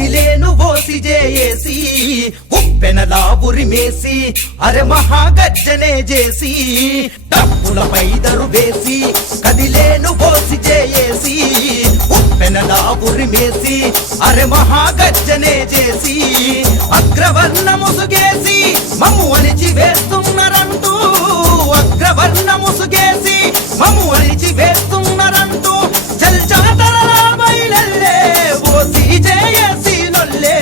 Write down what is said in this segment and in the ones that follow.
కదిలేను OC జేసి ఉప్పెనలా ఉరిమేసి అరె మహాగర్జనే చేసి డప్పులపై దరువేసి కదిలేను OC జేసి ఉప్పెనలా ఉరిమేసి అరె మహాగర్జనే చేసి అగ్రవర్ణ ముసుగేసి మమ్ము అణిచి వేస్తున్నారంటూ అగ్రవర్ణ ముసుగేసి మమ్ము అణిచి వేస్తున్నారంటూ చల్చాటరలా బయలెల్లే ఓసి జేసి నొల్లే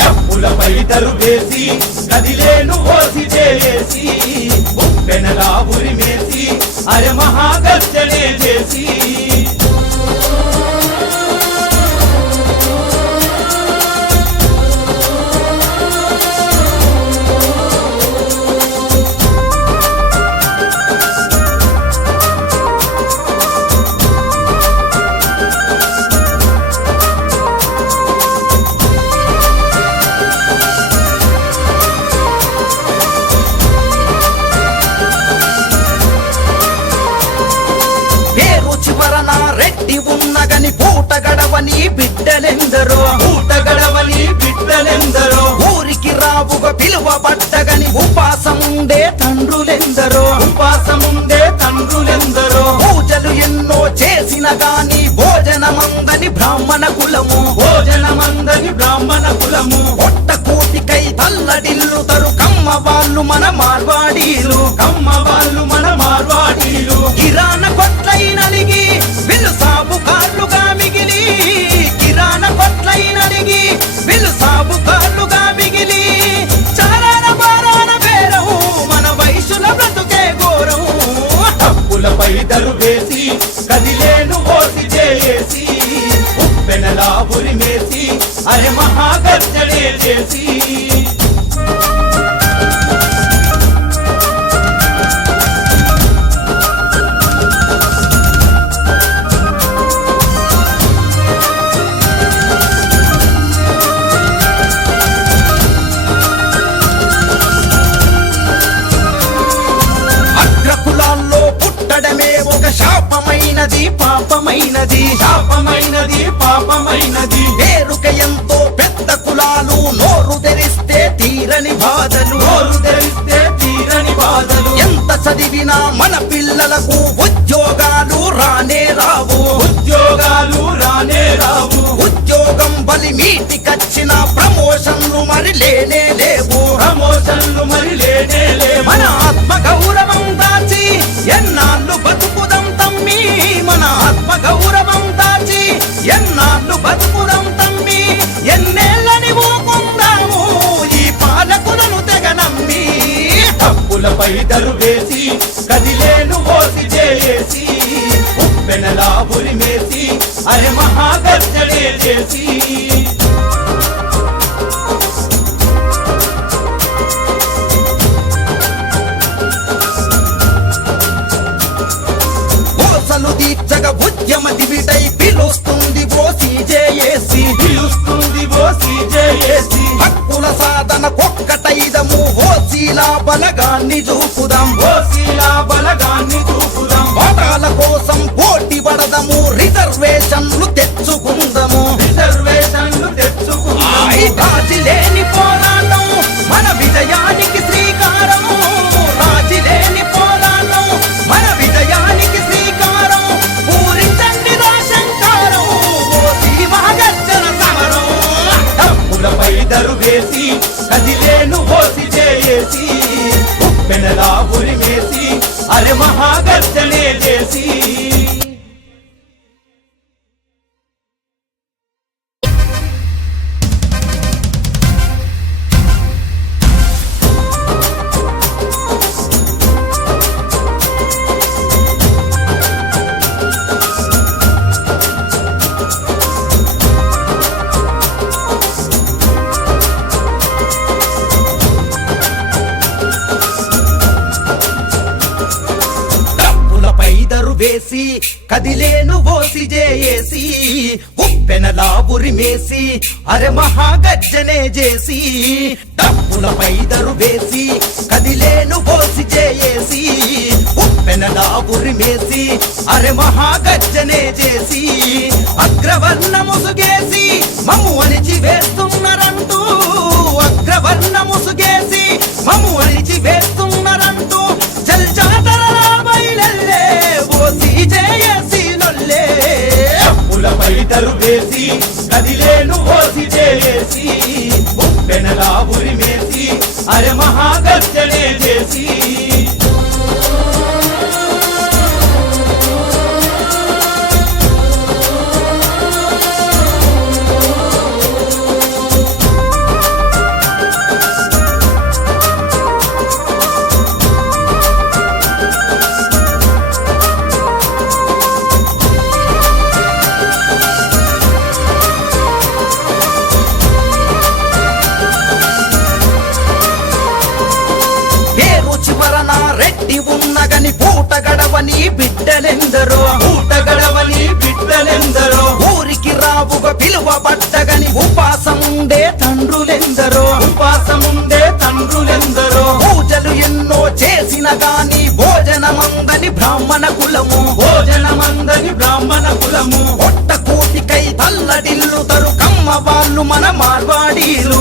డప్పులపై దరువేసి కదిలేను ఓసి జేసి ఉప్పెనలా ఉరిమేసి అరె మహాగర్జనే చేసి రెడ్డి ఉన్నగని పూట గడవని బిడ్డలెందరో ఊరికి రావుగా పిలువబడ్డగని ఉపాసముండే తండ్రులెందరో పూజలు ఎన్నో చేసిన గాని భోజనమందని బ్రాహ్మణ కులము ఒట్ట కోటికై తల్లడిల్లుతరు కమ్మ వాళ్ళు మన మార్వాడీలు కిరాణ కొట్లై నలిగి విల్లు సాబు కాళ్ళుగా మిగిలి కిరాణ కొట్లై నలిగి విల్లు సాబు కాళ్ళుగా మిగిలి చారాన బారాన బేరం మన వయసుల బ్రతుకే ఘోరం డప్పులపై దరువేసి కదిలేను ఓసి జేసి ఉప్పెనలా ఉరిమేసి అరె మహాగర్జనే చేసి పాపమైనది పేరుక ఎంతో పెద్ద కులాలు నోరు తెరిస్తే తీరని బాధలు ఎంత చదివినా మన పిల్లలకు ఉద్యోగాలు రానే రావు ఉద్యోగం బలి మీటికచ్చిన ప్రమోషన్లు మరి లేనే లేవు మన ఆత్మ గౌరవం దాచి ఎన్నాళ్ళు బతుకుదాం తమ్మి మన ఆత్మ గౌరవం దాచి ఎన్నాళ్ళు బతుకుదాం తమ్మి ఎన్నేళ్ళని ఊకుందాము ఈ పాలకులను తెగ నమ్మి డప్పులపై దరువేసి కదిలేను ఓసి జేసి ఉప్పెనలా ఉరిమేసి అరె మహాగర్జనే చేసి తీర్చగ ఉద్యమ దివిడై పిలుస్తుంది ఓసి జేసి హక్కుల సాధన కొక్కటైదము ఓసీలా బలగాన్ని చూపుదాం పదాల కోసం పోటీ పడదము రిజర్వేషన్లు తెచ్చుకుందాము రాజీ లేని పోరాటం మన విజయానికి శ్రీకారం రాజీ లేని పోరాటం మన విజయానికి శ్రీకారం పూరించండి రాశంకారం ఓసి మహాగర్జన సమరం డప్పులపై దరువేసి కదిలేను ఓసి జేసి ఉప్పెనలా ఉరిమేసి అరె మహాగర్జనే చేసి వేసి కదిలేను ఓసి జేసి ఉప్పెనలా ఉరిమేసి అరె మహాగర్జనే చేసి డప్పులపై దరువేసి కదిలేను ఓసి జేసి ఉప్పెనలా ఉరిమేసి అరె మహాగర్జనే చేసి అగ్రవర్ణ ముసుగేసి మమ్ము అణిచి వేస్తున్నారంటూ అగ్రవర్ణ ముసుగేసి మమ్ము అణిచి వేస్తున్నారంటూ చల్చాతర బయలెల్లే ఓసి జేసి నొల్లే చెప్పులపై తరువేసి కదిలేను ఓసి చేసి ఉప్పెనలా ఉరిమేసి అరే మహాగర్జనే చేసి రెడ్డి ఉన్నగని పూట గడవని బిడ్డలెందరో ఊరికి రావుగా పిలువబడ్డగని ఉపాసముండే తండ్రులెందరో పూజలు ఎన్నో చేసిన గాని భోజనమందని బ్రాహ్మణ కులము పొట్ట కోటికై తల్లడిల్లుతరు కమ్మ వాళ్ళు మన మార్వాడీలు